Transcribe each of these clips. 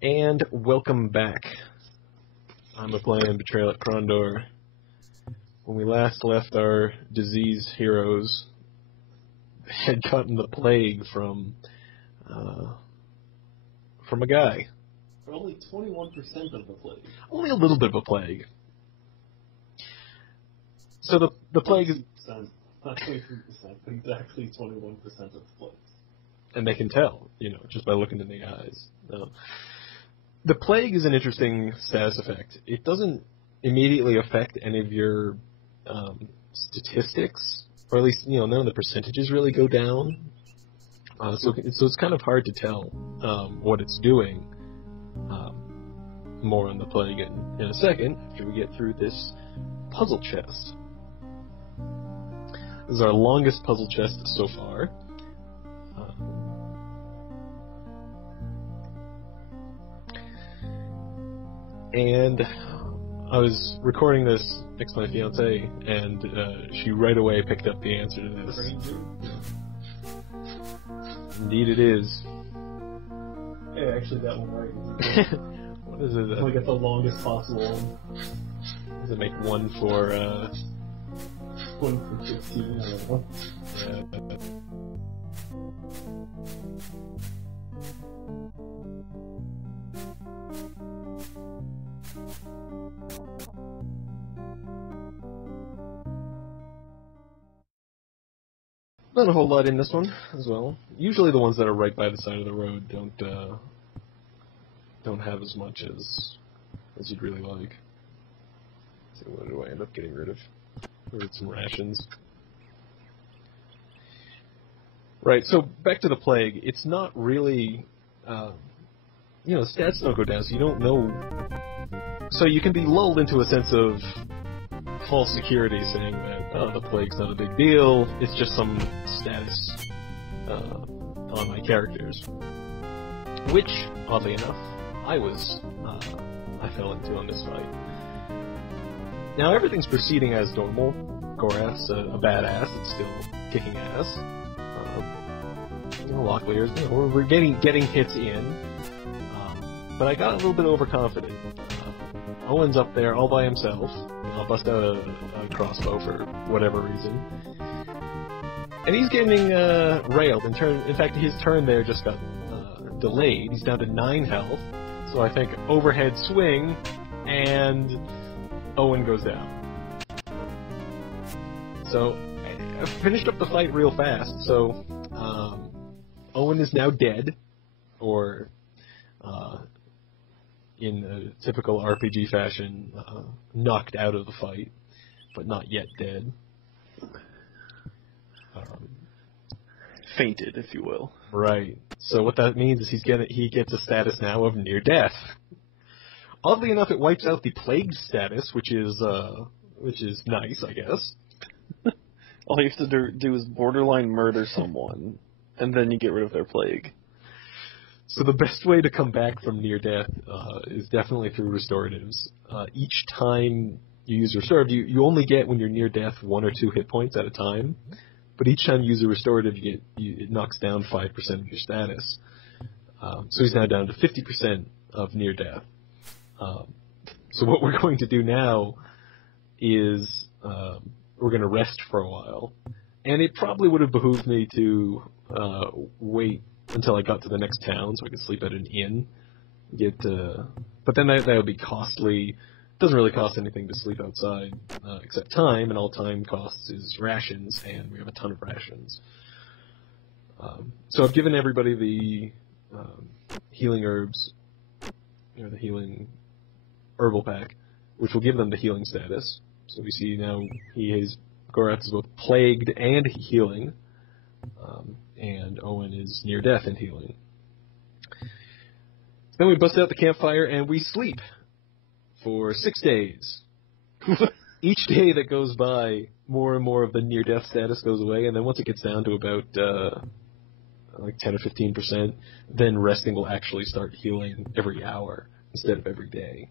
And welcome back. I'm a Playin Betrayal at Krondor. When we last left our diseased heroes had gotten the plague from a guy. For only 21% of the plague. Only a little bit of a plague. So the plague is... Not 23%, but exactly 21% of the plague. And they can tell, just by looking in the eyes. No. The plague is an interesting status effect. It doesn't immediately affect any of your statistics, or at least none of the percentages really go down. So it's kind of hard to tell what it's doing. More on the plague in a second after we get through this puzzle chest. This is our longest puzzle chest so far. And I was recording this next to my fiance, and she right away picked up the answer to this. Indeed it is. Hey, actually got one right. What is it? I get the longest possible one. Does it make one for 1 for 15, I don't know. Not a whole lot in this one as well. Usually the ones that are right by the side of the road don't have as much as you'd really like. So what do I end up getting rid of? Some rations. Right, so back to the plague. It's not really, stats don't go down, so you don't know. So you can be lulled into a sense of false security, saying that, the plague's not a big deal, it's just some status on my characters. Which, oddly enough, I fell into on this fight. Now, everything's proceeding as normal. Gorath's a badass, it's still kicking ass. Locklear's, we're getting hits in. But I got a little bit overconfident. Owen's up there all by himself. I'll bust out a crossbow for whatever reason. And he's getting railed. In fact, his turn there just got delayed. He's down to 9 health. So I think overhead swing, and Owen goes down. So I finished up the fight real fast. So Owen is now dead, or in a typical RPG fashion, knocked out of the fight, but not yet dead. Fainted, if you will. Right. So what that means is he gets a status now of near death. Oddly enough, it wipes out the plague status, which is nice, I guess. All you have to do is borderline murder someone, and then you get rid of their plague. So the best way to come back from near death is definitely through restoratives. Each time you use restorative, you only get, when you're near death, 1 or 2 hit points at a time. But each time you use a restorative, it knocks down 5% of your status. So he's now down to 50% of near death. So what we're going to do now is we're going to rest for a while. And it probably would have behooved me to wait until I got to the next town so I could sleep at an inn. But then that would be costly. It doesn't really cost anything to sleep outside, except time, and all time costs is rations, and we have a ton of rations. So I've given everybody the healing herbs, the healing herbal pack, which will give them the healing status. So we see now Gorath is both plagued and healing, and Owen is near death and healing. Then we bust out the campfire and we sleep for 6 days. Each day that goes by, more and more of the near-death status goes away, and then once it gets down to about 10 or 15%, then resting will actually start healing every hour instead of every day.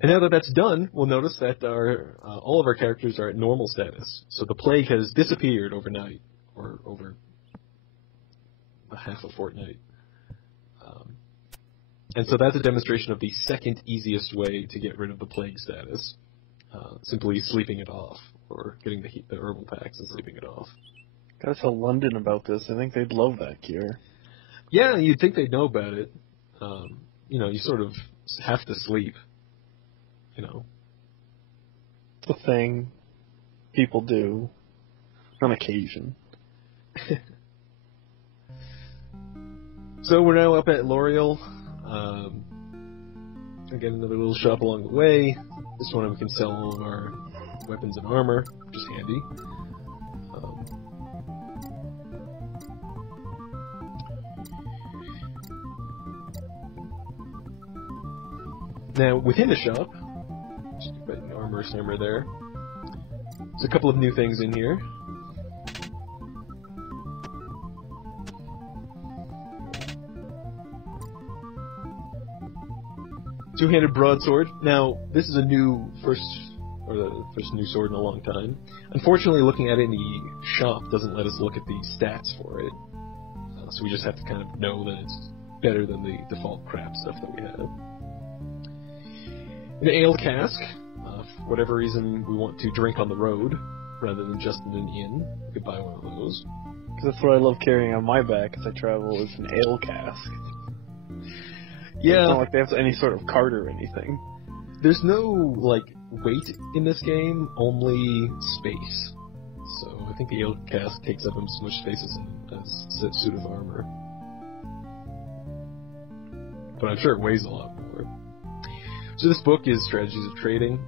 And now that that's done, we'll notice that all of our characters are at normal status. So the plague has disappeared overnight, or over a half a fortnight. And so that's a demonstration of the second easiest way to get rid of the plague status. Simply sleeping it off, or getting the herbal packs and sleeping it off. Gotta tell London about this. I think they'd love that cure. Yeah, you'd think they'd know about it. You sort of have to sleep. It's a thing people do on occasion. So we're now up at L'Oreal. Again, another little shop along the way. This one we can sell all of our weapons and armor, which is handy. Now, within the shop, just put an armor simmer there. There's a couple of new things in here. Two-handed broadsword. Now, this is the first new sword in a long time. Unfortunately, looking at it in the shop doesn't let us look at the stats for it. So we just have to kind of know that it's better than the default crap stuff that we have. An ale cask. For whatever reason, we want to drink on the road rather than just in an inn. We could buy one of those. Because that's what I love carrying on my back as I travel, is an ale cask. Yeah. It's not like they have any sort of cart or anything. There's no, weight in this game, only space. So I think the ale cask takes up as much space as a suit of armor. But I'm sure it weighs a lot more. So this book is Strategies of Trading.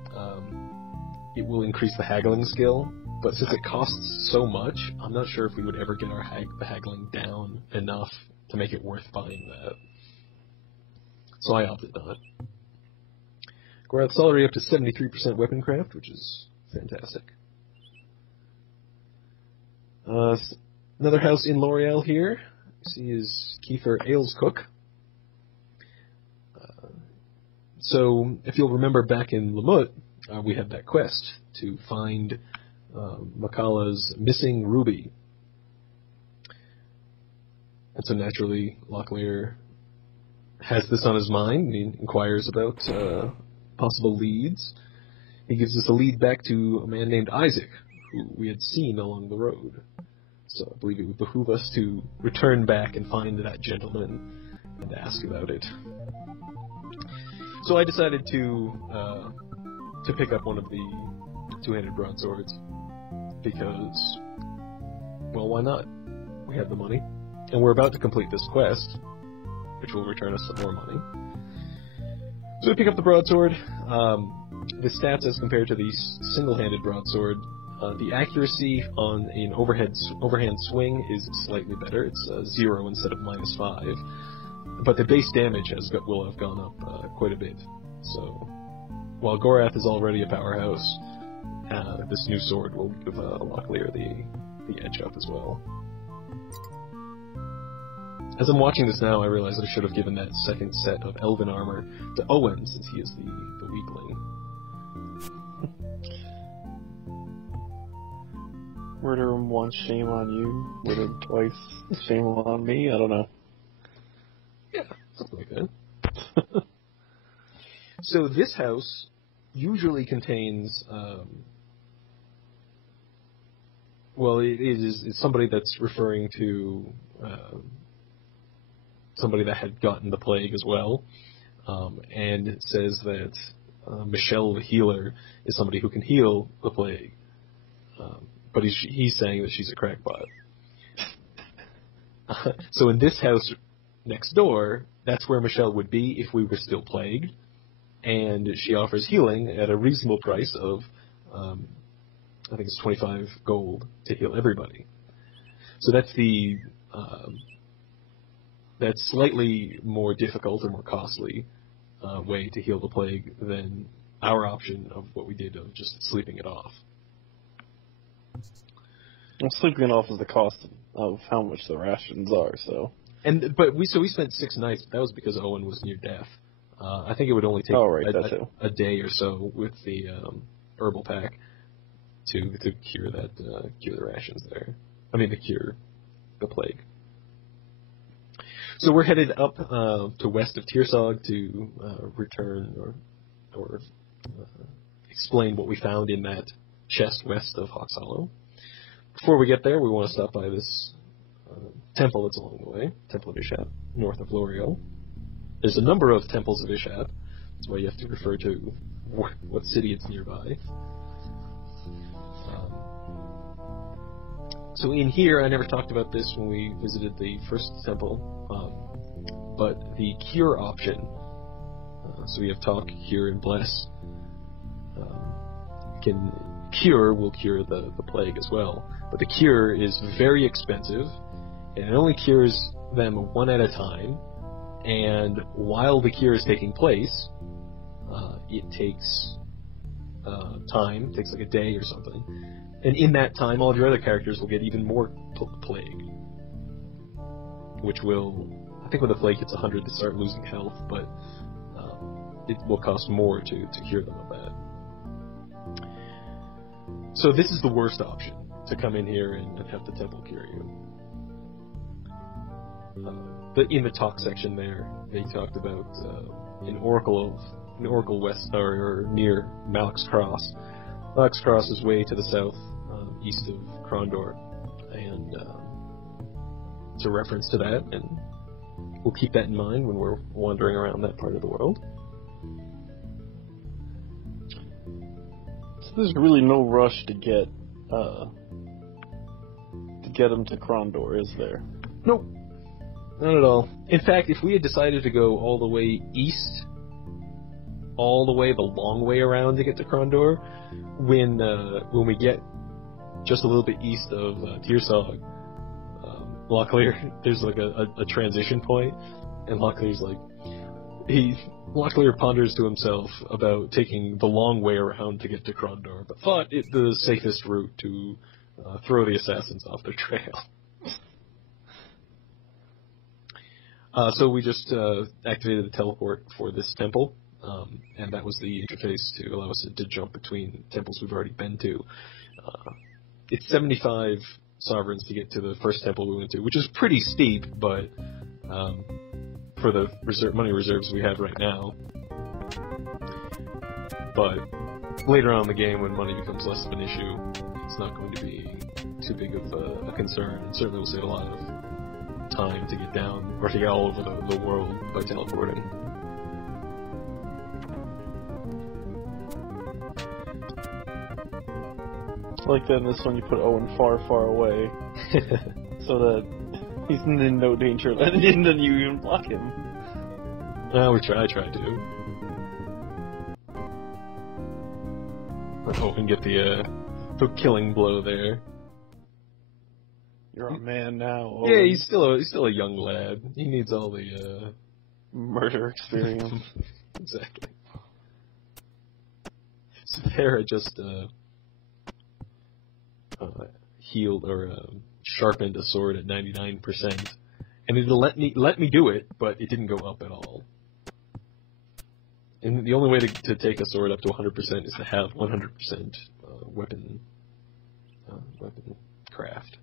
It will increase the haggling skill, but since it costs so much, I'm not sure if we would ever get the haggling down enough to make it worth buying that. So I opted not. Gorath's salary up to 73% weapon craft, which is fantastic. Another house in L'Oreal here. You see is Kiefer Ailes Cook. So, if you'll remember back in Lamut, we had that quest to find Makala's missing ruby. And so naturally, Locklear has this on his mind, and he inquires about possible leads. He gives us a lead back to a man named Isaac, who we had seen along the road. So I believe it would behoove us to return back and find that gentleman and ask about it. So I decided to pick up one of the two-handed broadswords because, well, why not? We have the money, and we're about to complete this quest, which will return us some more money. So we pick up the broadsword. The stats as compared to the single-handed broadsword, the accuracy on an overhand swing is slightly better. It's 0 instead of -5. But the base damage will have gone up quite a bit. So, while Gorath is already a powerhouse, this new sword will give Locklear the edge up as well. As I'm watching this now, I realize I should have given that second set of elven armor to Owen, since he is the weakling. Murder him once, shame on you. Murder him twice, shame on me. I don't know. Yeah, something like that. So this house usually contains, it's somebody that's referring to somebody that had gotten the plague as well, and it says that Michelle the healer is somebody who can heal the plague, but he's saying that she's a crackpot. So in this house next door, that's where Michelle would be if we were still plagued, and she offers healing at a reasonable price of, I think it's 25 gold to heal everybody. So that's that's slightly more difficult or more costly way to heal the plague than our option of what we did of just sleeping it off. Well, sleeping it off is the cost of how much the rations are, so... But we spent 6 nights. That was because Owen was near death. I think it would only take a day or so with the herbal pack to cure the rations there. I mean, to cure the plague. So we're headed up to west of Tearsog to return or explain what we found in that chest west of Hawks Hollow. Before we get there, we want to stop by this temple that's along the way, Temple of Ishap, north of L'Oreal. There's a number of temples of Ishap. That's why you have to refer to what city it's nearby. So in here, I never talked about this when we visited the first temple, but the cure option, so we have talk, cure, and bless, will cure the plague as well, but the cure is very expensive, and it only cures them one at a time, and while the cure is taking place, it takes time, it takes like a day or something, and in that time all of your other characters will get even more plague, which will, I think when the plague hits 100 they start losing health, but it will cost more to cure them of that. So this is the worst option, to come in here and have the temple cure you. In the talk section there, they talked about an oracle west or near Malak's Cross. Malak's Cross is way to the south, east of Krondor, and it's a reference to that, and we'll keep that in mind when we're wandering around that part of the world. So there's really no rush to get him to Krondor, is there? Nope. Not at all. In fact, if we had decided to go all the way east, all the way, the long way around to get to Krondor, when we get just a little bit east of Tearsog, Locklear, there's like a transition point, and Locklear's like, Locklear ponders to himself about taking the long way around to get to Krondor, but thought it the safest route to throw the assassins off their trail. So we just activated the teleport for this temple, and that was the interface to allow us to jump between temples we've already been to. It's 75 sovereigns to get to the first temple we went to, which is pretty steep, but for the money reserves we have right now. But later on in the game, when money becomes less of an issue, it's not going to be too big of a concern, and certainly will save a lot of time to get down, or to get all over the world by teleporting. Like that in this one, you put Owen far, far away, so that he's in no danger, and then you even block him. I try to. Owen get the killing blow there. You're a man now, Owen. Yeah, he's still a young lad. He needs all the murder experience. Exactly. So there, I just healed or sharpened a sword at 99%, and it let me do it, but it didn't go up at all. And the only way to take a sword up to 100% is to have 100% weapon craft.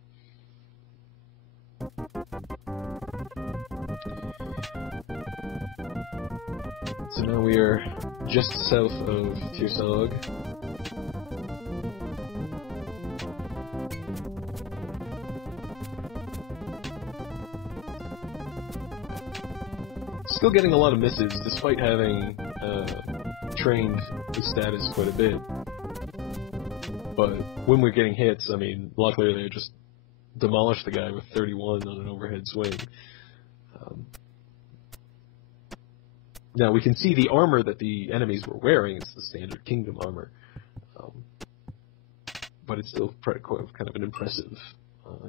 So now we are just south of Tearsog. Still getting a lot of misses, despite having trained the status quite a bit. But when we're getting hits, I mean, luckily they just demolished the guy with 31 on an overhead swing. Now we can see the armor that the enemies were wearing. It's the standard kingdom armor. But it's still kind of an impressive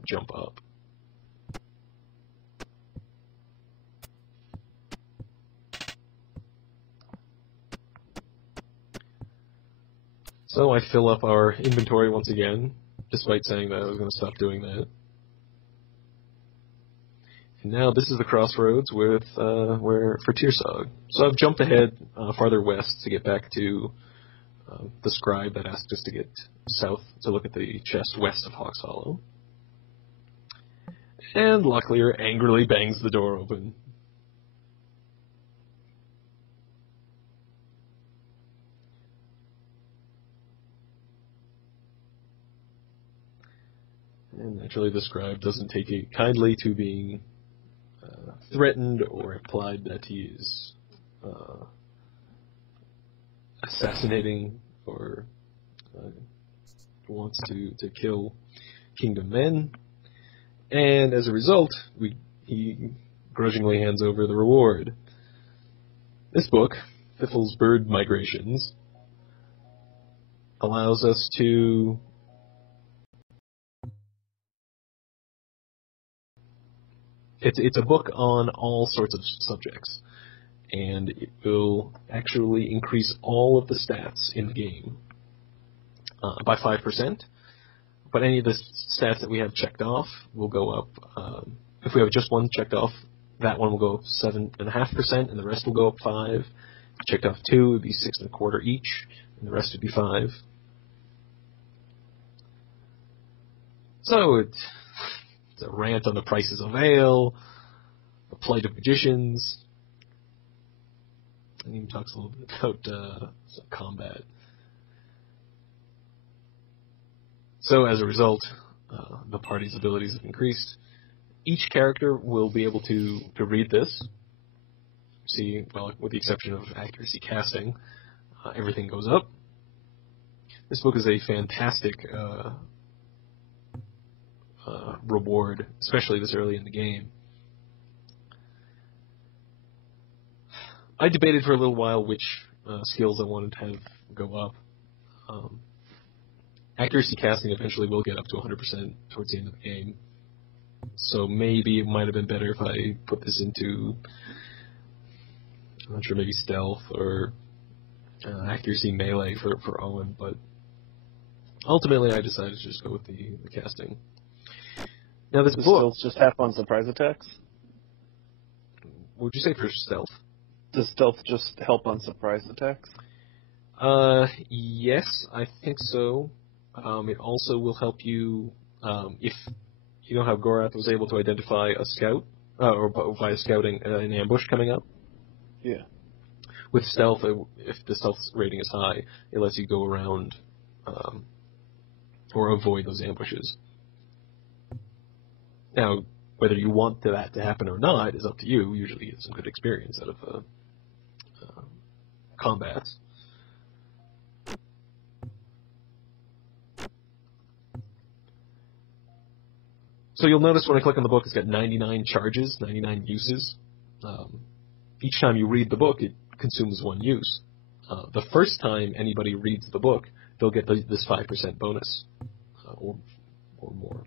jump up. So I fill up our inventory once again, despite saying that I was going to stop doing that. And now this is the crossroads for Tearsog. So I've jumped ahead farther west to get back to the scribe that asked us to get south to look at the chest west of Hawks Hollow. And Locklear angrily bangs the door open. And naturally, the scribe doesn't take it kindly to being threatened or implied that he is assassinating or wants to kill kingdom men. And as a result, he grudgingly hands over the reward. This book, Fiffle's Bird Migrations, allows us to It's a book on all sorts of subjects, and it will actually increase all of the stats in the game by 5%. But any of the stats that we have checked off will go up. If we have just one checked off, that one will go up 7.5%, and the rest will go up 5%. If we checked off 2, it would be 6.25 each, and the rest would be 5. So it's a rant on the prices of ale, the plight of magicians, and even talks a little bit about combat. So as a result, the party's abilities have increased. Each character will be able to read this. See, well, with the exception of accuracy casting, everything goes up. This book is a fantastic reward, especially this early in the game. I debated for a little while which skills I wanted to have go up. Accuracy casting eventually will get up to 100% towards the end of the game. So maybe it might have been better if I put this into, I'm not sure, maybe stealth or accuracy melee for Owen, but ultimately I decided to just go with the casting. Now this book... Stealth just tap on surprise attacks? What would you say for stealth? Does stealth just help on surprise attacks? Yes, I think so. It also will help you, if you know how Gorath was able to identify a scout, or by scouting an ambush coming up? Yeah. With stealth, if the stealth rating is high, it lets you go around, or avoid those ambushes. Now, whether you want that to happen or not is up to you. Usually you get some good experience out of combats. So you'll notice when I click on the book, it's got 99 charges, 99 uses. Each time you read the book, it consumes one use. The first time anybody reads the book, they'll get this 5% bonus, or more.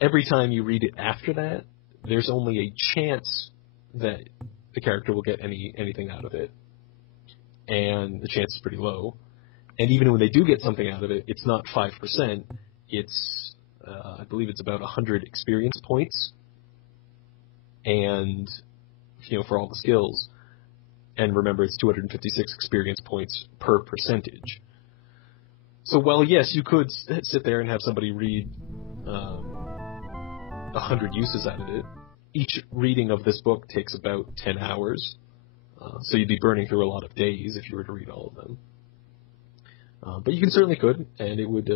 Every time you read it after that, there's only a chance that the character will get anything out of it. And the chance is pretty low. And even when they do get something out of it, it's not 5%, it's... I believe it's about 100 experience points, and for all the skills. And remember, it's 256 experience points per percentage. So while yes, you could sit there and have somebody read 100 uses out of it, each reading of this book takes about 10 hours. So you'd be burning through a lot of days if you were to read all of them. But you certainly could, and it would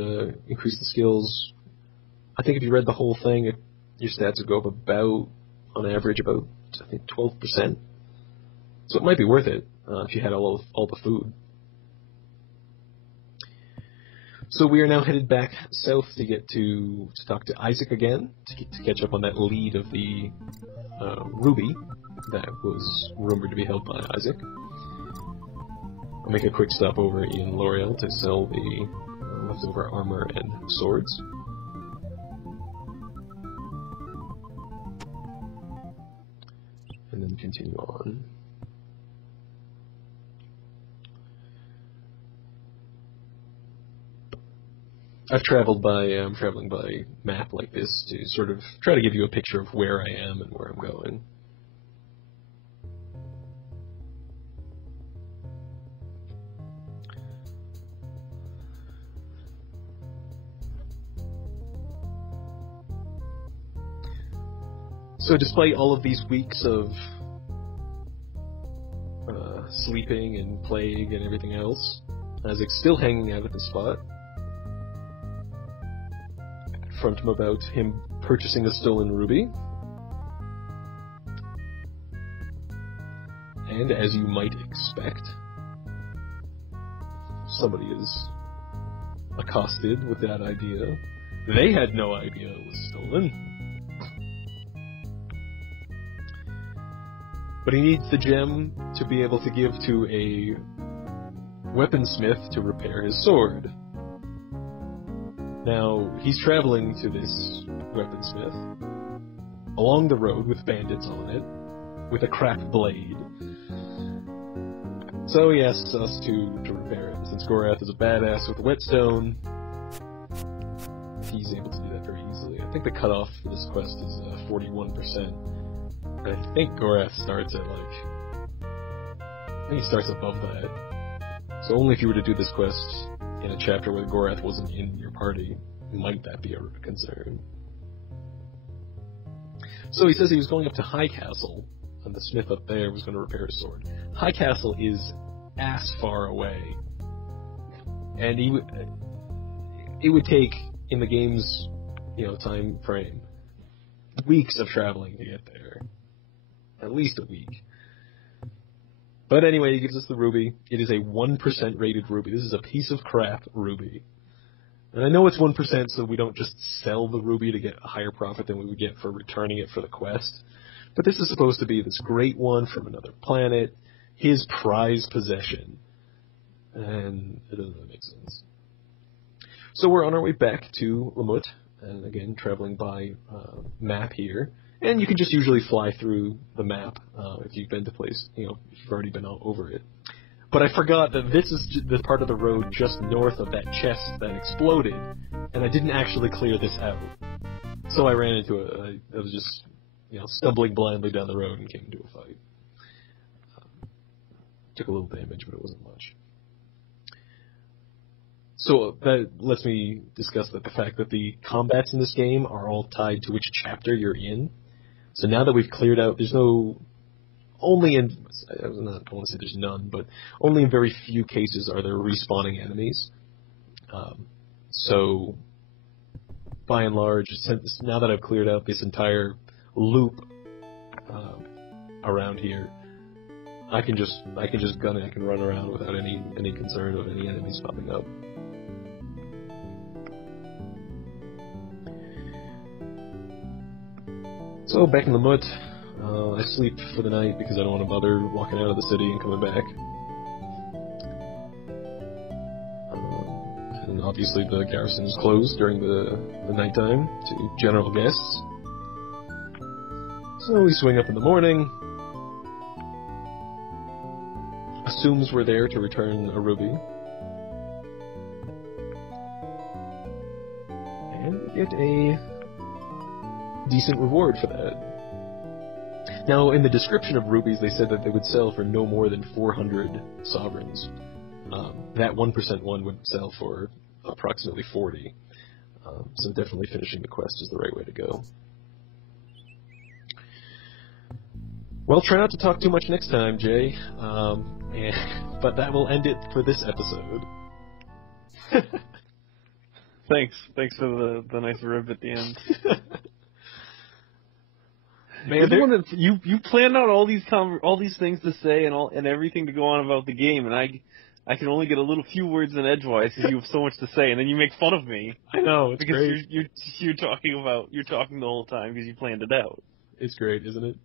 increase the skills. I think if you read the whole thing, your stats would go up on average, about, I think, 12%. So it might be worth it if you had all the food. So we are now headed back south to get to talk to Isaac again, to catch up on that lead of the ruby that was rumored to be held by Isaac. I'll make a quick stop over in L'Oreal to sell the leftover armor and swords. And then continue on. I'm traveling by map like this to sort of try to give you a picture of where I am and where I'm going. So despite all of these weeks of sleeping and playing and everything else, Isaac's still hanging out at the spot. Confront him about him purchasing a stolen ruby. And as you might expect, somebody is accosted with that idea. They had no idea it was stolen. But he needs the gem to be able to give to a weaponsmith to repair his sword. Now, he's traveling to this weaponsmith along the road with bandits on it, with a cracked blade. So he asks us to repair it. Since Gorath is a badass with a whetstone, he's able to do that very easily. I think the cutoff for this quest is 41%. And I think Gorath starts at I think he starts above that. So only if you were to do this quest in a chapter where Gorath wasn't in your party, might that be a concern. So he says he was going up to High Castle, and the smith up there was going to repair his sword. High Castle is ass far away, and it would take, in the game's time frame, weeks of traveling to get there. At least a week. But anyway, he gives us the ruby. It is a 1% rated ruby. This is a piece of crap ruby. And I know it's 1%, so we don't just sell the ruby to get a higher profit than we would get for returning it for the quest. But this is supposed to be this great one from another planet, his prized possession. And it doesn't really make sense. So we're on our way back to Lamut, and again, traveling by map here. And you can just usually fly through the map if you've been to place, if you've already been over it. But I forgot that this is the part of the road just north of that chest that exploded, and I didn't actually clear this out. So I ran into I was just, stumbling blindly down the road and came into a fight. Took a little damage, but it wasn't much. So that lets me discuss the fact that the combats in this game are all tied to which chapter you're in. So now that we've cleared out, there's only in very few cases are there respawning enemies. So by and large, now that I've cleared out this entire loop around here, I can just gun it. I can run around without any concern of any enemies popping up. So back in the Mut, I sleep for the night because I don't want to bother walking out of the city and coming back. And obviously the garrison is closed during the nighttime to general guests. So we swing up in the morning, assumes we're there to return a ruby, and get a decent reward for that. Now, in the description of rubies, they said that they would sell for no more than 400 sovereigns. That 1% one would sell for approximately 40. So definitely finishing the quest is the right way to go. Well, try not to talk too much next time, Jay. But that will end it for this episode. Thanks for the nice rib at the end. Man, you're the one that you planned out all these things to say and everything to go on about the game, and I can only get a little few words in edgewise because you have so much to say, and then you make fun of me. I know, it's because great. You're talking the whole time because you planned it out. It's great, isn't it?